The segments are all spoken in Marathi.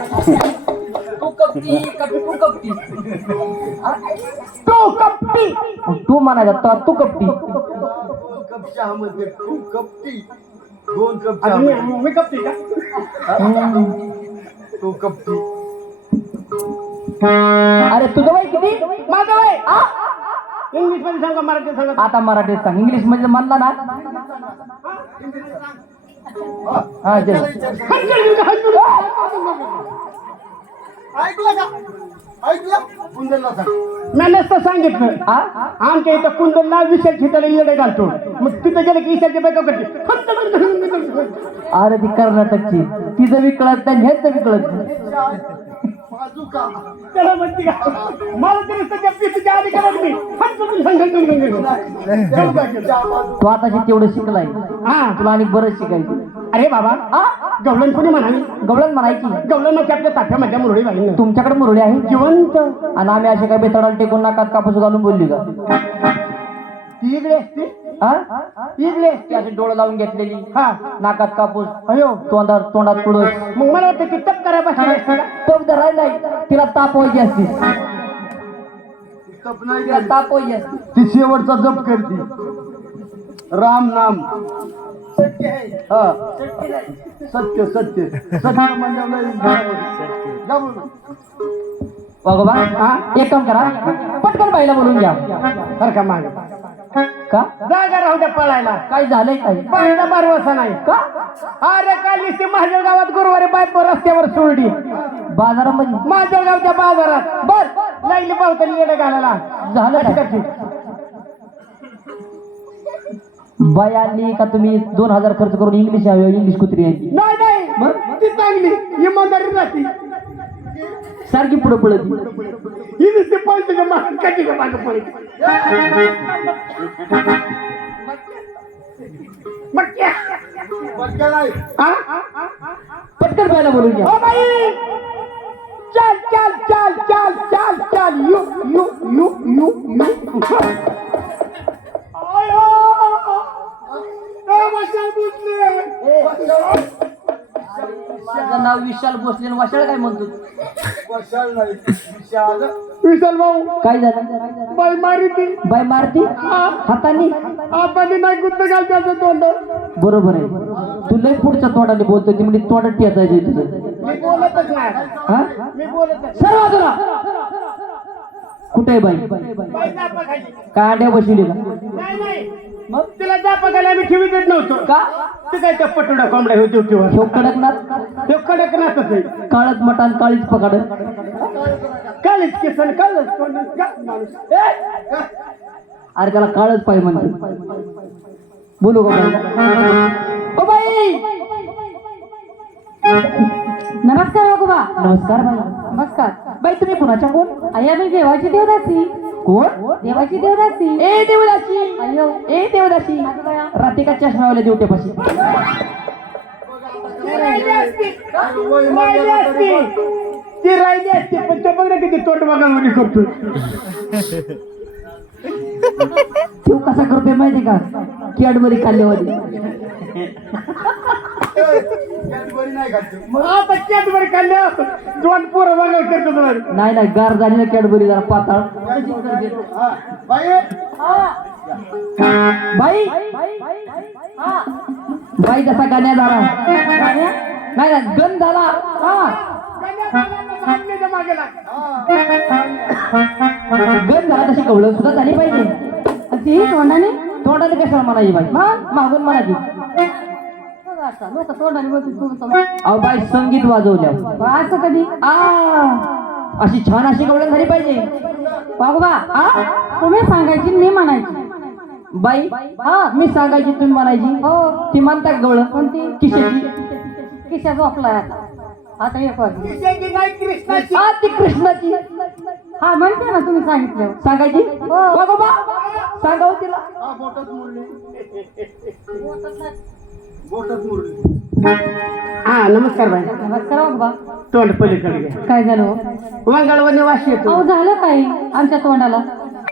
तू कपटी तू कपटी. तो कपटी. तू म्हणायचा तो तू कपटी. दोन कप चहामध्ये तू कपटी दोन कप आणि मी चहा मी कपटी का? तू कपटी. अरे तुझं वय किती? माझं वय. इंग्लिशमध्ये सांगा मराठी सांगा. आता मराठीत सांग. इंग्लिशमध्ये म्हणला ना? हा ऐकलं का? ऐकलं? कुंदनला सांग. सांगितलं. हा? आमच्या इथं कुंदनला विषय खेळायला येडे घालतो. मग तिथं गेलं की ईशाची बायको करते. अरे ती कर्नाटकची. तिचं बी कळत नाही ह्याचं बी कळत नाही. बाजू का त्याला म्हणते का मला तरी पिसीच्या आधी मी तू आताशी तेवढं शिकलाय. हा. तुला आणि बरंच शिकायचं. अरे बाबा हा? गवलन कोणी म्हणाली गवळण म्हणायची. गवलन मग आपल्या ताफ्यामध्ये मुरळी बाई तुमच्याकडे मुरळी आहे? जिवंत. आणि आम्ही असे काय बेतडाला टेकून नाकात कापूस घालून बोलली का? ती इकडे असते हा ती इकडे असते अशी डोळं लावून घेतलेली. हा. नाकात कापूस. अयो. तोंडात तोंडात तुळस मग मला वाटतं ती तप करा बसा तप धराय नाही तिला ताप व्हायची असती. तप नाही तिला. ताप व्हायची असती. ती शेवटचा जप करते. राम नाम. सत्य आहे. हा. सत्य सत्य सत्य. म्हणजे लय जा बोलू. भगवा एक काम करा. पटकन बाईला बोलून घ्या. बरं का माग. का? जागा राहू द्या पळायला. काय झालंय काय पहिला बारवासा नाही. का? अरे काल ती माझ्या गावात गुरुवारी बायप रस्त्यावर सोडली बाजारामध्ये? माझ्या गावच्या बाजारात. बर लागली पावतली येडे घालायला. झालं काय? आणली का तुम्ही? दोन हजार खर्च करून इंग्लिश इंग्लिश कुत्री यायची नाही नाही? ती चांगली इमानदारी राहते. सारखी पुढे पडत ही नुसती पैसे माग? कधी का माग क्या? पटकन बाईला बोलून घ्या. चल चल चल चल चल चल. यू यू यू माझं नाव विशाल भोसले वाशाळ काय म्हणतो? विशाल? विशाल भाऊ काय झालं? बाई मारी ती बाई मारती? हाताने? आपण नाही गुंत घाल त्याचं तोंड. बरोबर आहे. तू लय पुढच्या तोंडाने बोलतोय ती म्हणजे तोंडात टेचायची तुझं. बोलतच नाही. हा? बोलत सर्व कुठे आहे बाई? काय अंड्या बसवली का? नाही नाही. मग? तिला जापा खाली आम्ही ठेवीतच नव्हतो. का? ते काय त्या पटोडा कोंबड्या होती होतीवर ह्यो कडकनाथ ते कडक नसत ते काळच मटान काळीच पकड कालच केसन कालच तोंडात का- माणूस. ए! अरे त्याला काळच पाय म्हणते. बोलू का बाई? O by! नमस्कार भगवा नमस्कार बाई. नमस्कार. बाई तुम्ही कुणाच्या कोण अय्या मी देवाची देवदासी. कोण? देवाची देवदासी. ए देवदासी. ए देवदासी. राधिका देवट्यापाशी ती राहिली असती राहिली असती. ती राहिली असती पण तो बघ ना किती तोंड बघा उडी करतो तो कसा करतोय माहिती का? कॅडबरी खाल्ल्यावाली. कॅडबरी नाही घालतो मग आता कॅट वर खाल्ल्या दोन पोरं बघा करतो तुम्हाला नाही नाही गार झाली ना कॅडबरी जरा पाताळ. हा. बाई. बाई. बाई कसा गाण्या झाला? नाही नाही गण झाला. हा. मागे लाग गण झाला तशी कवळं सुद्धा झाली पाहिजे. ती तोंडाने तोंडाने कशाला म्हणायची बाई? मग मागून म्हणायची. लोक तोंडाने बोलतील तू समोर. अहो बाई संगीत वाजवल्या असं कधी? आ अशी छान अशी कवळण झाली पाहिजे. भगवा आ? तुम्ही सांगायची मी म्हणायची. बाई हा. मी सांगायची तुम्ही म्हणायची. हो. ती म्हणता गवळ कोणती? किशाची. किशा झोपलाय आता. आता एक वाजली. कृष्णाची. आ ती कृष्णाची. हा म्हणते ना तुम्ही सांगितलं. सांगायची? हो. सांगाव तिला. बोटात मुरली. हा नमस्कार बाई. नमस्कार तोंड पलीकडे घ्या. काय झालं? हो? वांगळवाने वास येतो अहो झालं काय आमच्या तोंडाला.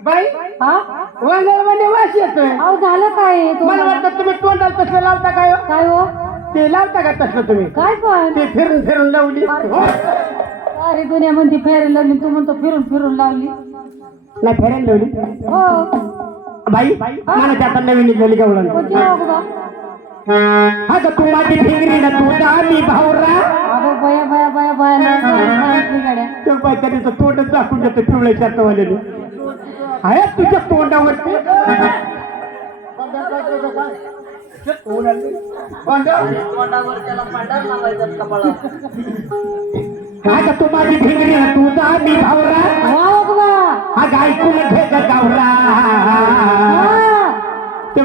बाई हा? वांगळवाने वास येतोय. अहो झालं काय? मला तोंडाला? वाटतं तुम्ही तोंडाला तसलं लावता काय हो? काय हो? ते लावता का तसलं तुम्ही? काय पण. ते फिरून फिरून लावली. हो. अरे दुनियामध्ये फेरायला लावली तू म्हणतो फिरून फिरून लावली. नाही फेरायला लावली. हो. बाई मला आता नवीन निघाली गवळण. कोणती हो बा हा का तू माझी फिंगरी ना तू मी भाऊरा. अगो बया बया बया बया गाड्या त्याने तोंडच दाखवून देतो पिवळ्या शर्टवाल्याने आहे तुझ्या तोंडावरती? का तू माझी फिंगरी ना तू मी भाऊरा. वाव बा. हा गायकून घे.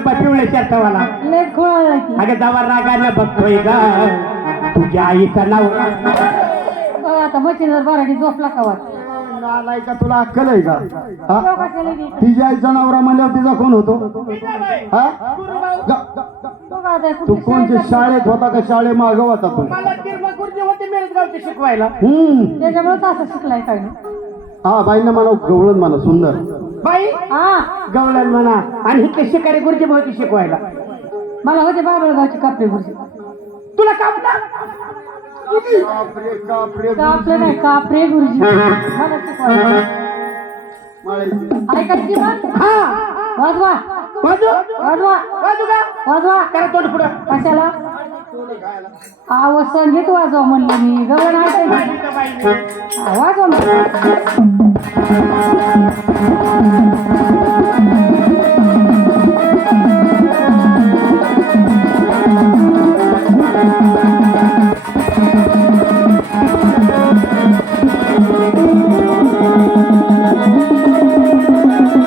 ते बाई पिवळ्या शर्टवाला लय खोळा की अगं जावा रागानं बघतोय ग. तुझ्या आईचं नाव आता मशीनवर बराठी झोपला का नालाय का तुला अक्कल आहे का? हा? तिच्या आईचा नवरा म्हणल्यावर तिचा कोण होतो? हा? ग- तू कोणच्या शाळेत होता का? शाळे मागं होता तू. मला तिरमा गुरुजी होते मेळगावचे शिकवायला. हम्म. त्याच्यामुळे असं शिकलाय काय? ना हा बाईंना म्हणा गवळण म्हणा सुंदर. बाई हा. गवळण म्हणा. आणि इथले शिकारी गुरुजी होते शिकवायला? मला होते बाबळगावची कापडे गुरुजी. तुला कापरे कापरे कापले नाही कापरे गुरुजी. मला शिकवायला. माळायची. ऐकायची मग? हा. वाजवा. वाजू वाजवा. वाजू का वाजवा. करा तोंड पुढं. कशाला? आव संगीत वाजव म्हणलं मी. गवळण ऐकायची